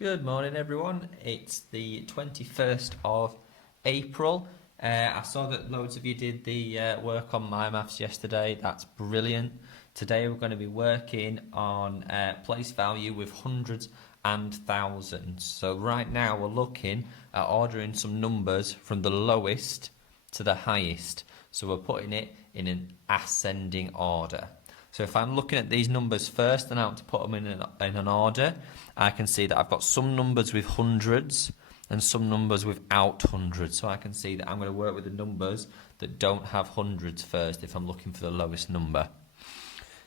Good morning, everyone. It's the 21st of April. I saw that loads of you did the work on My Maths yesterday. That's brilliant. Today we're going to be working on place value with hundreds and thousands. So right now we're looking at ordering some numbers from the lowest to the highest. So we're putting it in an ascending order. So if I'm looking at these numbers first and I want to put them in an order, I can see that I've got some numbers with hundreds and some numbers without hundreds. So I can see that I'm going to work with the numbers that don't have hundreds first if I'm looking for the lowest number.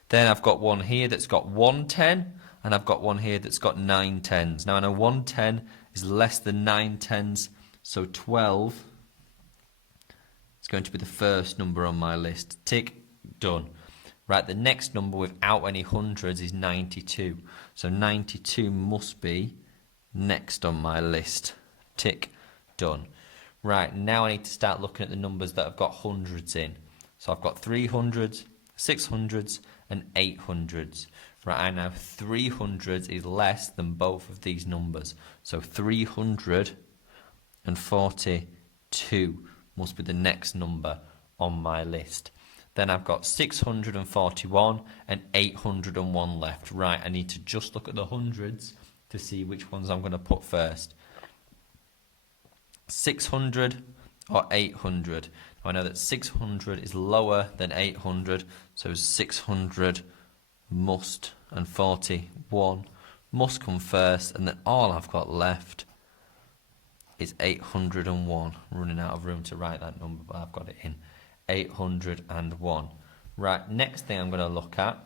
Then I've got one here that's got 110 and I've got one here that's got 9 tens. Now I know 110 is less than 9 tens, so 12 is going to be the first number on my list. Tick, done. Right, the next number without any hundreds is 92. So 92 must be next on my list. Tick, done. Right, now I need to start looking at the numbers that have got hundreds in. So I've got 300s, 600s, and 800s. Right, I know 300 is less than both of these numbers. So 342 must be the next number on my list. Then I've got 641 and 801 left. Right, I need to just look at the hundreds to see which ones I'm going to put first. 600 or 800. Now I know that 600 is lower than 800, so 600 must and 41 must come first, and then all I've got left is 801. I'm running out of room to write that number, but I've got it in. 801. Right, next thing I'm going to look at,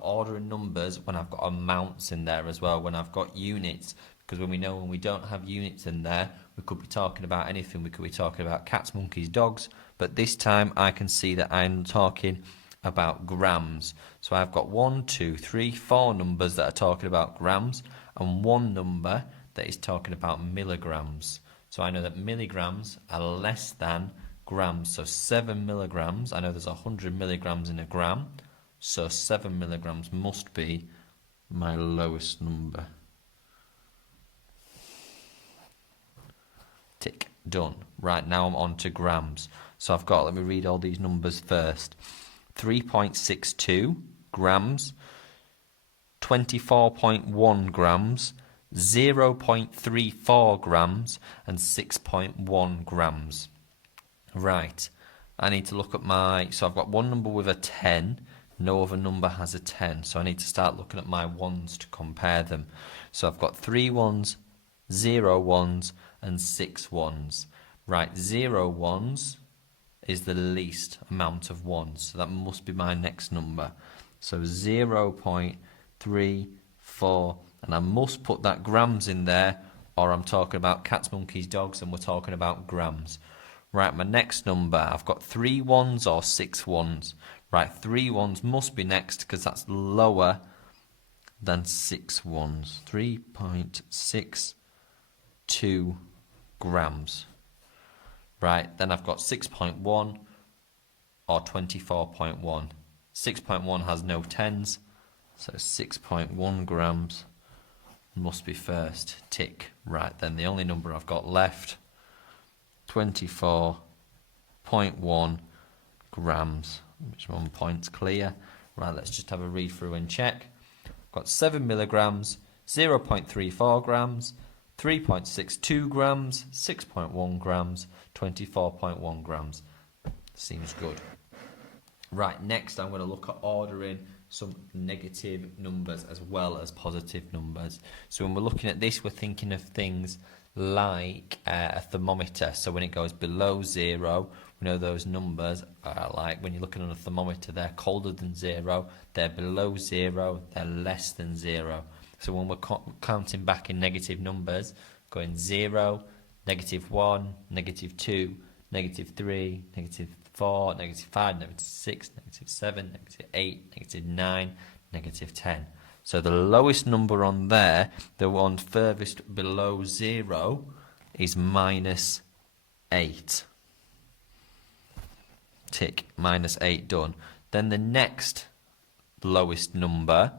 ordering numbers when I've got amounts in there as well, when I've got units, because when we don't have units in there, we could be talking about anything. We could be talking about cats, monkeys, dogs, but this time I can see that I'm talking about grams. So I've got 1, 2, 3, 4 numbers that are talking about grams and one number that is talking about milligrams. So I know that milligrams are less than grams. So 7 milligrams, I know there's 100 milligrams in a gram. So 7 milligrams must be my lowest number. Tick, done. Right, now I'm on to grams. So let me read all these numbers first. 3.62 grams, 24.1 grams, 0.34 grams and 6.1 grams. Right, I need to look at so I've got one number with a 10, no other number has a 10, so I need to start looking at my ones to compare them. So I've got 3 ones, 0 ones and 6 ones. Right, 0 ones is the least amount of ones, so that must be my next number. So 0.34, and I must put that grams in there, or I'm talking about cats, monkeys, dogs, and we're talking about grams. Right, my next number, I've got 3 ones or 6 ones. Right, 3 ones must be next because that's lower than 6 ones. 3.62 grams. Right, then I've got 6.1 or 24.1. 6.1 has no tens, so 6.1 grams must be first. Tick. Right, then the only number I've got left, 24.1 grams. Which one point's clear? Right, let's just have a read through and check. I've got 7 milligrams, 0.34 grams, 3.62 grams, 6.1 grams, 24.1 grams. Seems good. Right, next I'm going to look at ordering some negative numbers as well as positive numbers. So when we're looking at this, we're thinking of things like a thermometer. So when it goes below 0, we know those numbers are like, when you're looking on a thermometer, they're colder than 0, they're below 0, they're less than 0. So when we're counting back in negative numbers, going 0, -1, -2, -3, -4, -5, -6, -7, -8, -9, -10. So the lowest number on there, the one furthest below 0, is -8. Tick, -8 done. Then the next lowest number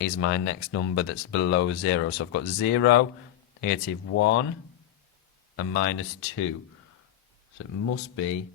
is my next number that's below 0. So I've got 0, -1, and -2. So it must be